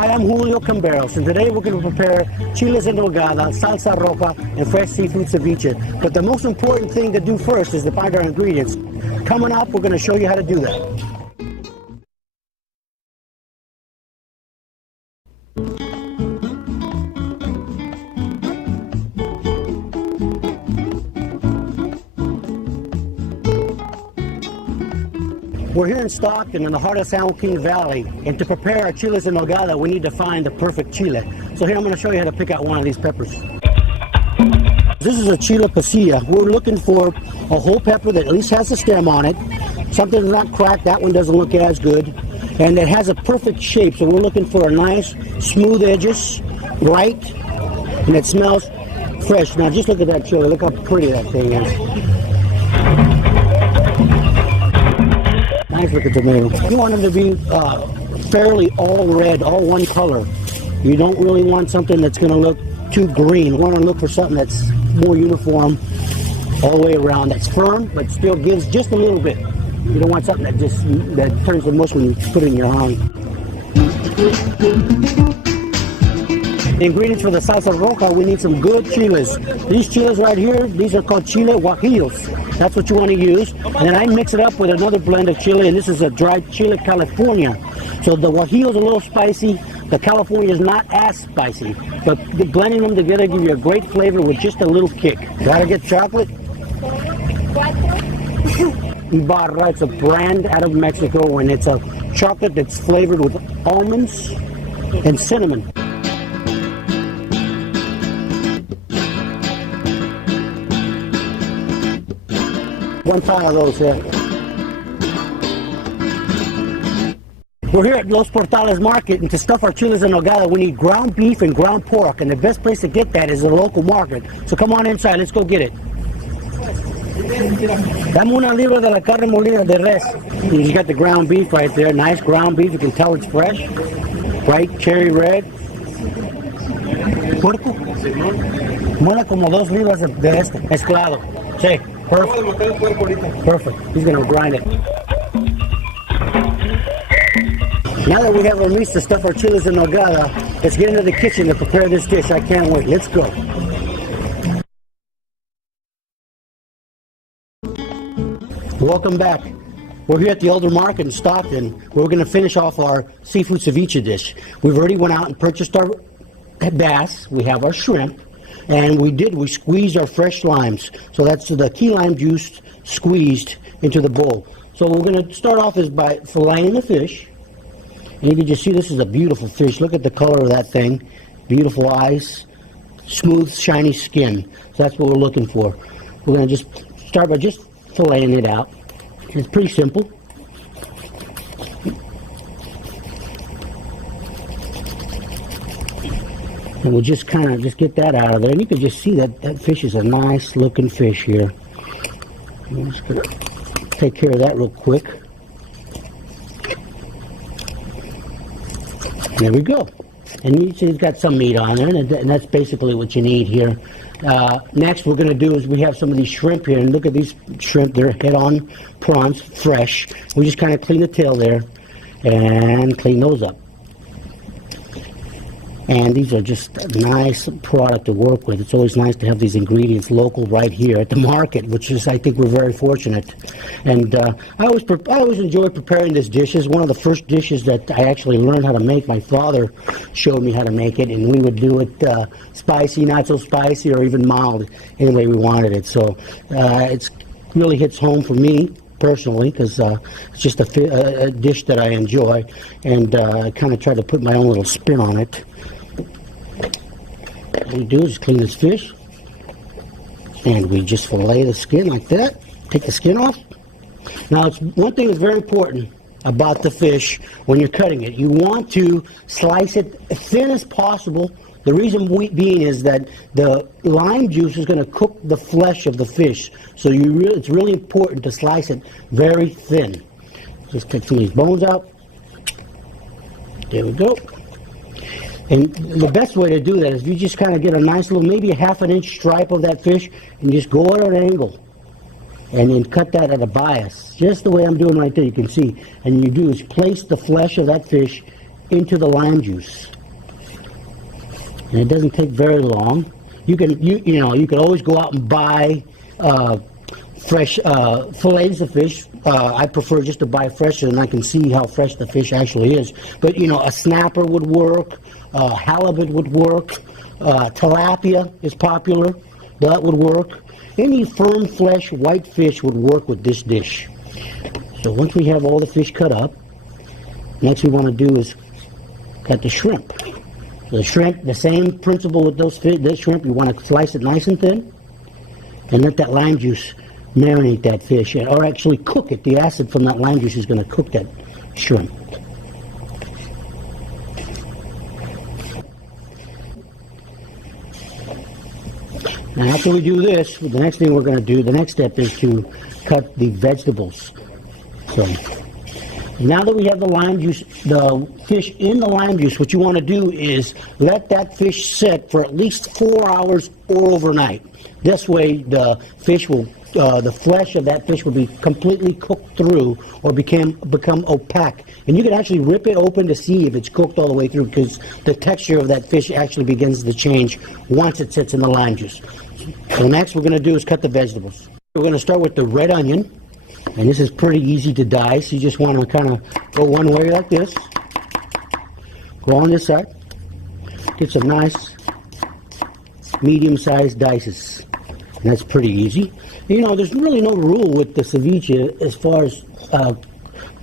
Hi, I'm Julio Camberos, and today we're going to prepare chiles en nogada, salsa roja, and fresh seafood ceviche. But the most important thing to do first is to find our ingredients. Coming up, we're going to show you how to do that. We're here in Stockton in the heart of San Joaquin Valley, and to prepare our chiles en nogada, we need to find the perfect chile. So here I'm going to show you how to pick out one of these peppers. This is a chile pasilla. We're looking for a whole pepper that at least has a stem on it, something that's not cracked. That one doesn't look as good, and it has a perfect shape. So we're looking for a nice, smooth edges, bright, and it smells fresh. Now just look at that chile. Look how pretty that thing is. Nice looking tomato. You want them to be fairly all red, all one color. You don't really want something that's going to look too green. You want to look for something that's more uniform all the way around. That's firm, but still gives just a little bit. You don't want something that turns to mush when you put it in your hand. The ingredients for the salsa roja, we need some good chiles. These chiles right here, these are called chile guajillos. That's what you want to use. And then I mix it up with another blend of chile, and this is a dried chile California. So the guajillo is a little spicy. The California is not as spicy. But blending them together give you a great flavor with just a little kick. Gotta get chocolate. Ibarra, it's a brand out of Mexico, and it's a chocolate that's flavored with almonds and cinnamon. One pile of those here. We're here at Los Portales Market, and to stuff our chiles en nogada, we need ground beef and ground pork, and the best place to get that is the local market. So come on inside, let's go get it. Dame una libra de la carne molida de res. You got the ground beef right there, nice ground beef. You can tell it's fresh, bright cherry red. Puerco. Muela como 2 libras de este, mezclado. Sí. Perfect. Perfect. He's going to grind it. Now that we have our meats to stuff our chiles en nogada, let's get into the kitchen to prepare this dish. I can't wait. Let's go. Welcome back. We're here at the Older Market in Stockton. We're going to finish off our seafood ceviche dish. We've already went out and purchased our bass. We have our shrimp. And we squeezed our fresh limes. So that's the key lime juice squeezed into the bowl. So what we're going to start off is by filleting the fish. And you can just see this is a beautiful fish. Look at the color of that thing. Beautiful eyes, smooth, shiny skin. So that's what we're looking for. We're going to just start by just filleting it out. It's pretty simple. And we'll just kind of get that out of there. And you can just see that that fish is a nice looking fish here. I'm just going to take care of that real quick. There we go. And you see it's got some meat on there, and that's basically what you need here. Next we're going to do is we have some of these shrimp here, and look at these shrimp. They're head-on prawns, fresh. We just kind of clean the tail there and clean those up. And these are just a nice product to work with. It's always nice to have these ingredients local right here at the market, which is, I think we're very fortunate. And I always enjoy preparing this dish. It's one of the first dishes that I actually learned how to make. My father showed me how to make it, and we would do it spicy, not so spicy, or even mild, any way we wanted it. So it really hits home for me personally, because it's just a dish that I enjoy, and I kind of try to put my own little spin on it. What we do is clean this fish, and we just fillet the skin like that. Take the skin off. Now, it's one thing that's very important about the fish when you're cutting it. You want to slice it as thin as possible. The reason being is that the lime juice is going to cook the flesh of the fish. So it's really important to slice it very thin. Just take some of these bones out. There we go. And the best way to do that is you just kind of get a nice little, maybe a ½ inch stripe of that fish, and just go at an angle. And then cut that at a bias, just the way I'm doing right there, you can see. And you do is place the flesh of that fish into the lime juice. And it doesn't take very long. You can always go out and buy fresh fillets of fish. I prefer just to buy fresh, and I can see how fresh the fish actually is. But a snapper would work, halibut would work, tilapia is popular, that would work. Any firm flesh white fish would work with this dish. So once we have all the fish cut up, next we want to do is cut the shrimp. The shrimp, the same principle with this shrimp, you want to slice it nice and thin and let that lime juice marinate that fish, or actually cook it. The acid from that lime juice is going to cook that shrimp. Now after we do this, the next thing we're going to do, the next step is to cut the vegetables. So now that we have the lime juice, the fish in the lime juice, what you want to do is let that fish sit for at least 4 hours or overnight. This way the fish will, the flesh of that fish will be completely cooked through or become opaque. And you can actually rip it open to see if it's cooked all the way through, because the texture of that fish actually begins to change once it sits in the lime juice. So next we're going to do is cut the vegetables. We're going to start with the red onion. And this is pretty easy to dice. You just want to kind of go one way like this. Go on this side. Get some nice medium-sized dices. And that's pretty easy. There's really no rule with the ceviche as far as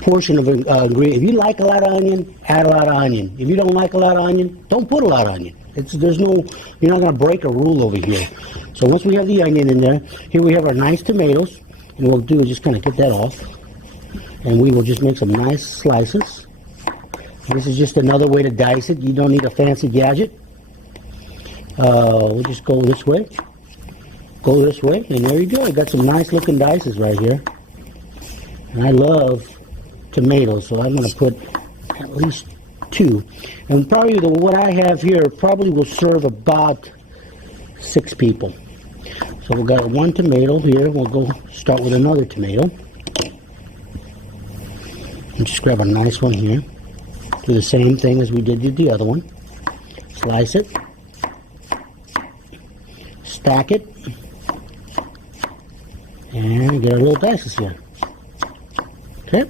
portion of ingredient. If you like a lot of onion, add a lot of onion. If you don't like a lot of onion, don't put a lot of onion. You're not going to break a rule over here. So once we have the onion in there, here we have our nice tomatoes. And what we'll do is just kind of get that off. And we will just make some nice slices. This is just another way to dice it. You don't need a fancy gadget. We'll just go this way. Go this way. And there you go. Got some nice looking dices right here. And I love tomatoes, so I'm going to put at least 2. And probably what I have here probably will serve about 6 people. So we've got 1 tomato here. We'll go start with another tomato. And just grab a nice one here. Do the same thing as we did with the other one. Slice it. Stack it. And get our little dices here. Okay?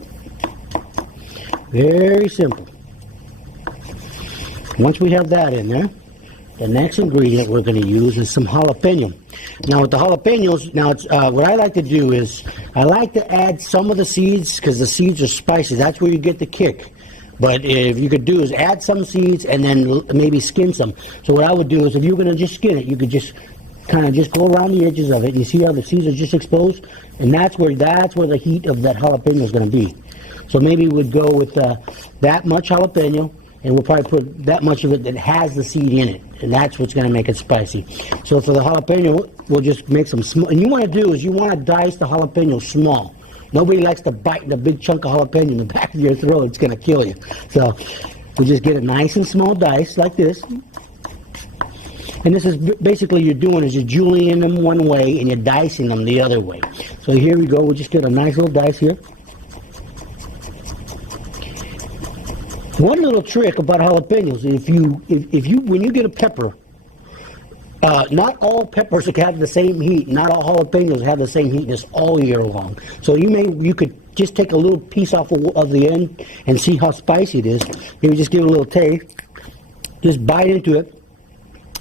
Very simple. Once we have that in there, the next ingredient we're going to use is some jalapeno. Now with the jalapenos, what I like to do is I like to add some of the seeds, because the seeds are spicy. That's where you get the kick. But if you could do is add some seeds and then maybe skin some. So what I would do is, if you're going to just skin it, you could just kind of just go around the edges of it. You see how the seeds are just exposed? And that's where the heat of that jalapeno is going to be. So maybe we'd go with that much jalapeno, and we'll probably put that much of it that has the seed in it, and that's what's going to make it spicy. So for the jalapeno, we'll just make some small. And you want to do is you want to dice the jalapeno small. Nobody likes to bite the big chunk of jalapeno in the back of your throat. It's going to kill you. So we just get a nice and small dice like this. And this is basically you're julienning them one way and you're dicing them the other way. So here we go. We'll just get a nice little dice here. One little trick about jalapenos, when you get a pepper, not all peppers have the same heat. Not all jalapenos have the same heatness all year long. So you could just take a little piece off of the end and see how spicy it is. Maybe just give it a little taste. Just bite into it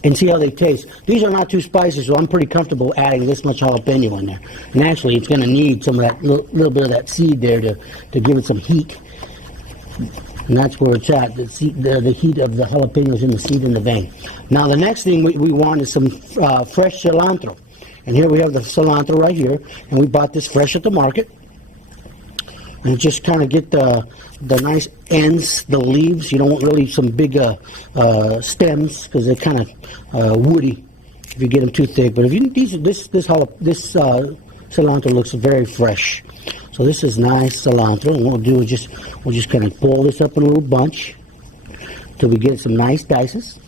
and see how they taste. These are not too spicy, so I'm pretty comfortable adding this much jalapeno in there. And actually, it's going to need some of that little bit of that seed there to give it some heat. And that's where it's at, the heat of the jalapenos in the seed in the vein. Now the next thing we want is some fresh cilantro. And here we have the cilantro right here. And we bought this fresh at the market. And just kind of get the nice ends, the leaves. You don't want really some big stems, because they're kind of woody if you get them too thick. But if you this cilantro looks very fresh. So this is nice cilantro, and what we'll do is we'll just kind of pull this up in a little bunch till we get some nice dices.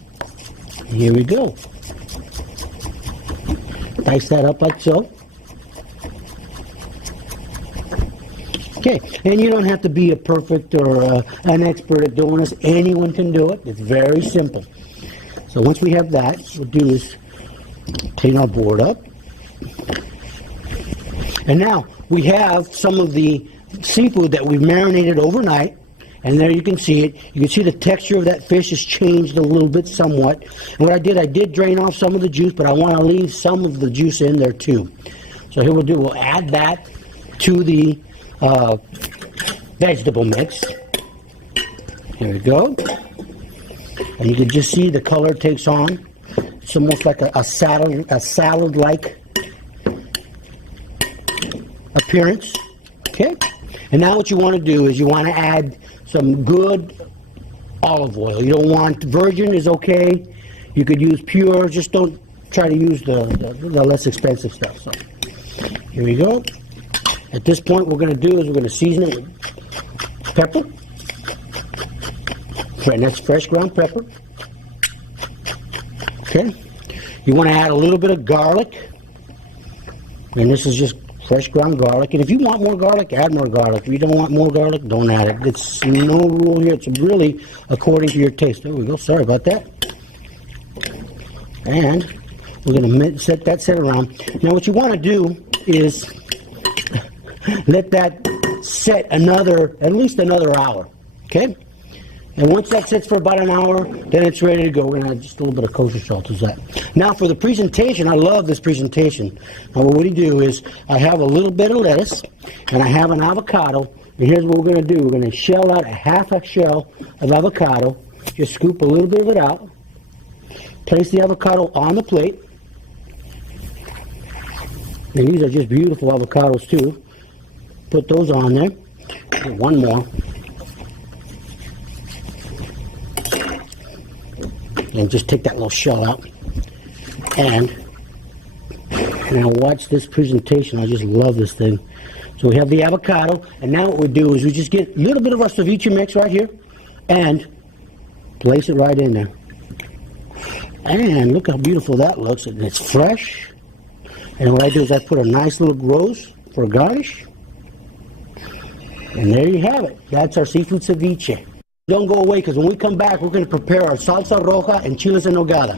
And here we go. Dice that up like so. Okay, and you don't have to be a perfect or an expert at doing this. Anyone can do it. It's very simple. So once we have that, what we'll do is clean our board up. And now we have some of the seafood that we've marinated overnight. And there you can see it. You can see the texture of that fish has changed a little bit somewhat. And what I did drain off some of the juice, but I want to leave some of the juice in there too. So here we'll add that to the vegetable mix. Here we go. And you can just see the color takes on. It's almost like a salad-like appearance. Okay? And now what you want to do is you want to add some good olive oil. You don't want virgin is okay. You could use pure. Just don't try to use the less expensive stuff. So here we go. At this point, what we're going to do is we're going to season it with pepper. And that's fresh ground pepper. Okay. You want to add a little bit of garlic. And this is just fresh ground garlic. And if you want more garlic, add more garlic. If you don't want more garlic, don't add it. It's no rule here. It's really according to your taste. There we go. Sorry about that. And we're going to set around. Now what you want to do is let that set at least another hour. Okay? And once that sits for about an hour, then it's ready to go. We're going to add just a little bit of kosher salt. Is that? Now for the presentation, I love this presentation. Now what we do is I have a little bit of lettuce and I have an avocado. And here's what we're going to do. We're going to shell out half a shell of avocado. Just scoop a little bit of it out. Place the avocado on the plate. And these are just beautiful avocados too. Put those on there. Get one more. And just take that little shell out. And now watch this presentation. I just love this thing. So we have the avocado, and now what we do is we just get a little bit of our ceviche mix right here and place it right in there. And look how beautiful that looks. And it's fresh. And what I do is I put a nice little rose for a garnish. And there you have it. That's our seafood ceviche. Don't go away, because when we come back, we're going to prepare our salsa roja and chiles en nogada.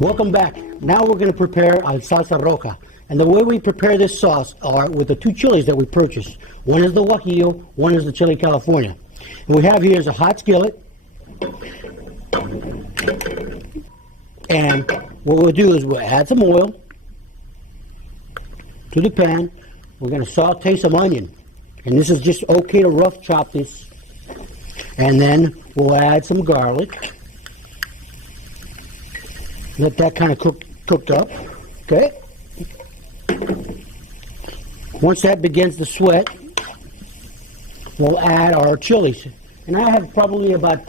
Welcome back. Now we're going to prepare our salsa roja. And the way we prepare this sauce are with the two chilies that we purchased. One is the Guajillo, one is the Chile California. And we have here is a hot skillet. And what we'll do is we'll add some oil to the pan. We're going to saute some onion. And this is just okay to rough chop this. And then we'll add some garlic. Let that kind of cook up. Okay? Once that begins to sweat, we'll add our chilies. And I have probably about,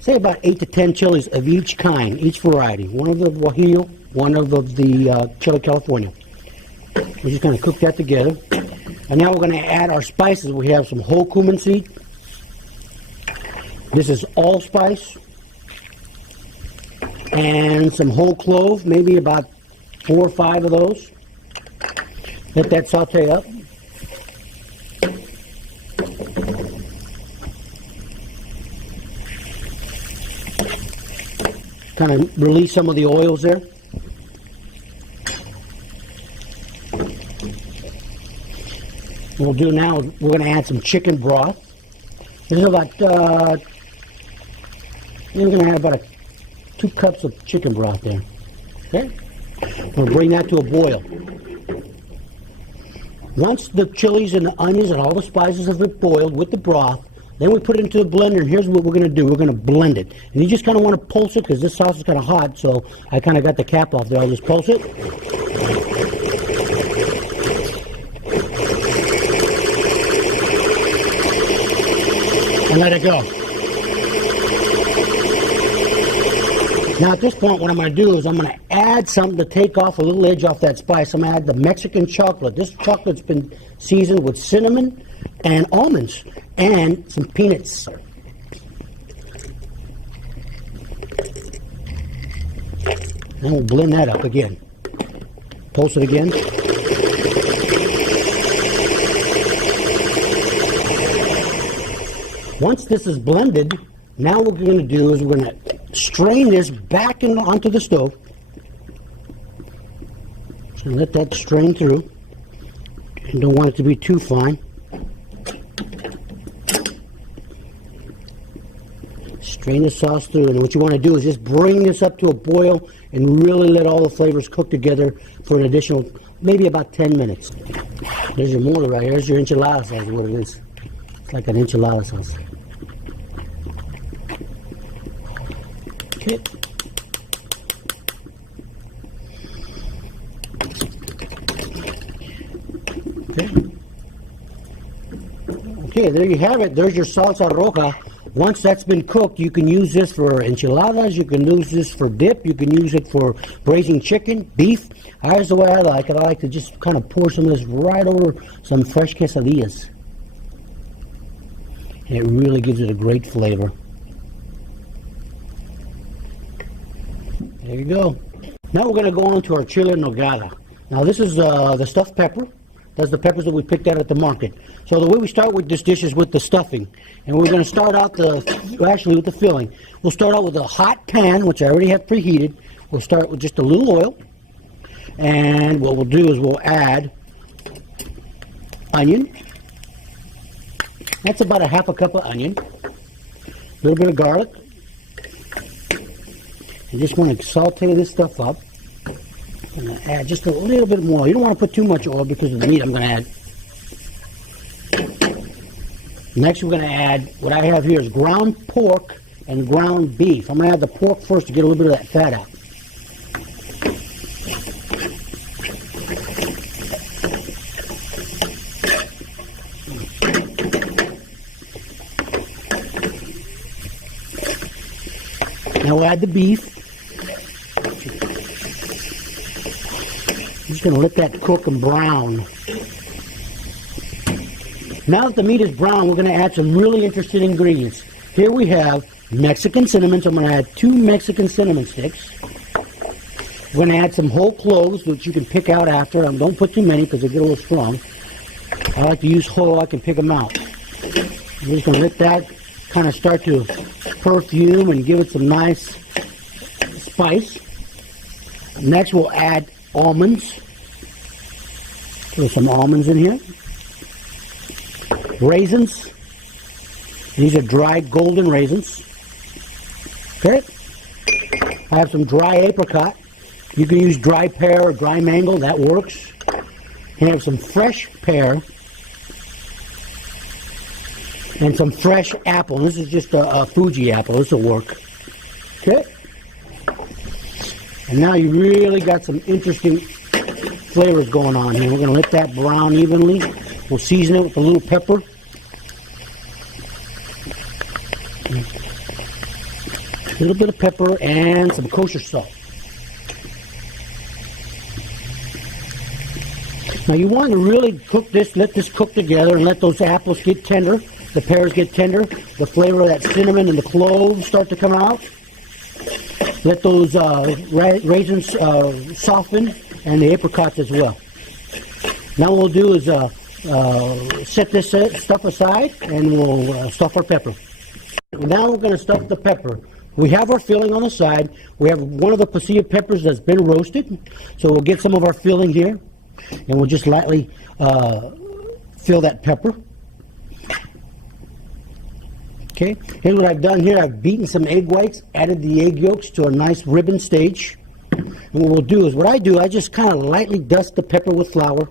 say about 8 to 10 chilies of each kind, each variety. One of the Guajillo, one of the Chile California. We're just going to cook that together. And now we're going to add our spices. We have some whole cumin seed. This is allspice. And some whole clove, maybe about 4 or 5 of those. Let that saute up. Kind of release some of the oils there. What we'll do now, we're going to add some chicken broth. This is about, we're going to add about 2 cups of chicken broth there. Okay? We'll bring that to a boil. Once the chilies and the onions and all the spices have been boiled with the broth, then we put it into the blender, and here's what we're going to do. We're going to blend it. And you just kind of want to pulse it, because this sauce is kind of hot, so I kind of got the cap off there. I'll just pulse it. And let it go. Now at this point, what I'm going to do is I'm going to add something to take off a little edge off that spice. I'm going to add the Mexican chocolate. This chocolate's been seasoned with cinnamon and almonds and some peanuts. And we'll blend that up again. Pulse it again. Once this is blended, now what we're going to do is we're going to strain this back onto the stove. So let that strain through. You don't want it to be too fine. Strain the sauce through, and what you want to do is just bring this up to a boil and really let all the flavors cook together for an additional, maybe about 10 minutes. There's your mole right here. There's your enchilada sauce, is what it is. It's like an enchilada sauce. Okay. Okay, there you have it. There's your salsa roja. Once that's been cooked, you can use this for enchiladas, you can use this for dip, you can use it for braising chicken, beef. Here's the way I like it. I like to just kind of pour some of this right over some fresh quesadillas. And it really gives it a great flavor. There you go. Now we're going to go on to our chile en nogada. Now this is the stuffed pepper. That's the peppers that we picked out at the market. So the way we start with this dish is with the stuffing. And we're going to start out with the filling. We'll start out with a hot pan, which I already have preheated. We'll start with just a little oil. And what we'll do is we'll add onion. That's about a half a cup of onion. A little bit of garlic. You just want to saute this stuff up. I'm going to add just a little bit more. You don't want to put too much oil because of the meat I'm going to add. Next we're going to add, what I have here is ground pork and ground beef. I'm going to add the pork first to get a little bit of that fat out. Now we'll add the beef. I'm just going to let that cook and brown. Now that the meat is brown, we're going to add some really interesting ingredients. Here we have Mexican cinnamon, so I'm going to add 2 Mexican cinnamon sticks. We're going to add some whole cloves, which you can pick out after. Don't put too many because they get a little strong. I like to use whole, I can pick them out. I'm just going to let that kind of start to perfume and give it some nice spice. Next we'll add almonds. There's some almonds in here. Raisins. These are dried golden raisins. Okay. I have some dry apricot. You can use dry pear or dry mango. That works. And I have some fresh pear. And some fresh apple. This is just a Fuji apple. This will work. Okay. And now you really got some interesting flavors going on here. We're going to let that brown evenly. We'll season it with a little pepper. A little bit of pepper and some kosher salt. Now you want to really cook this, let this cook together and let those apples get tender, the pears get tender, the flavor of that cinnamon and the cloves start to come out. Let those raisins soften and the apricots as well. Now what we'll do is set this stuff aside and we'll stuff our pepper. Now we're going to stuff the pepper. We have our filling on the side. We have one of the pasilla peppers that's been roasted. So we'll get some of our filling here and we'll just lightly fill that pepper. Okay, here's what I've done here. I've beaten some egg whites, added the egg yolks to a nice ribbon stage. And what we'll do is, I just kind of lightly dust the pepper with flour.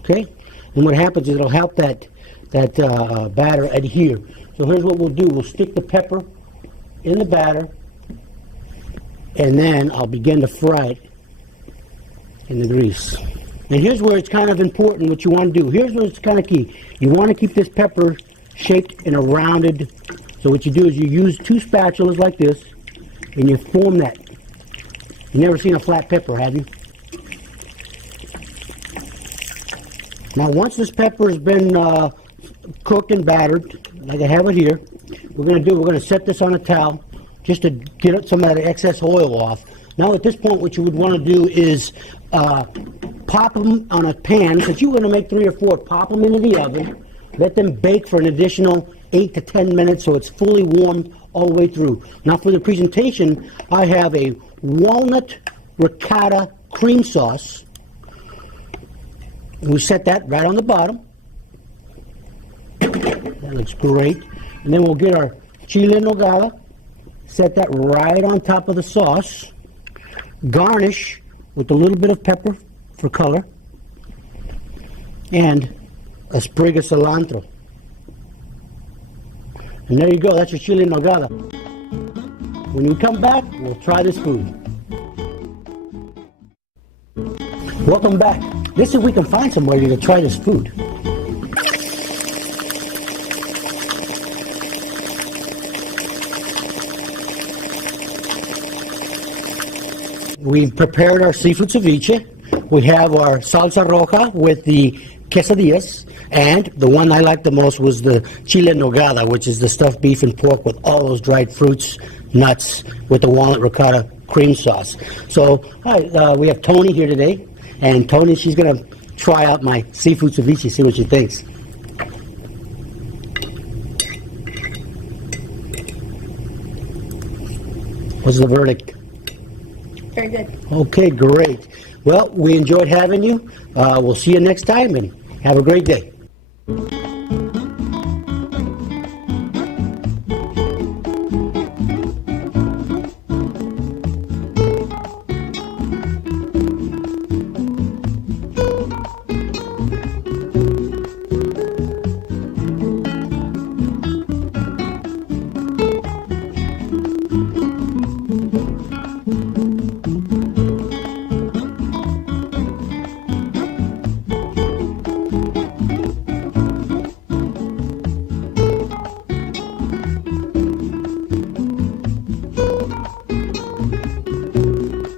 Okay, and what happens is it'll help that batter adhere. So here's what we'll do. We'll stick the pepper in the batter, and then I'll begin to fry it in the grease. And here's where it's kind of important what you want to do. Here's where it's kind of key. You want to keep this pepper shaped in a rounded, so what you do is you use 2 spatulas like this, and you form that. You've never seen a flat pepper, have you? Now once this pepper has been cooked and battered, like I have it here, we're going to set this on a towel just to get some of that excess oil off. Now at this point, what you would want to do is pop them on a pan, because you're going to make 3 or 4, pop them into the oven, let them bake for an additional 8 to 10 minutes so it's fully warmed all the way through. Now for the presentation, I have a walnut ricotta cream sauce. We set that right on the bottom. That looks great. And then we'll get our chile en nogada, set that right on top of the sauce, garnish with a little bit of pepper for color, and a sprig of cilantro. And there you go, that's your chile en nogada. When we come back, we'll try this food. Welcome back. Let's see if we can find somebody to try this food. We've prepared our seafood ceviche. We have our salsa roja with the quesadillas, and the one I liked the most was the chile en nogada, which is the stuffed beef and pork with all those dried fruits, nuts, with the walnut ricotta cream sauce. So, hi, we have Tony here today, and Tony, she's going to try out my seafood ceviche, see what she thinks. What's the verdict? Very good. Okay, great. Well, we enjoyed having you. We'll see you next time, and have a great day.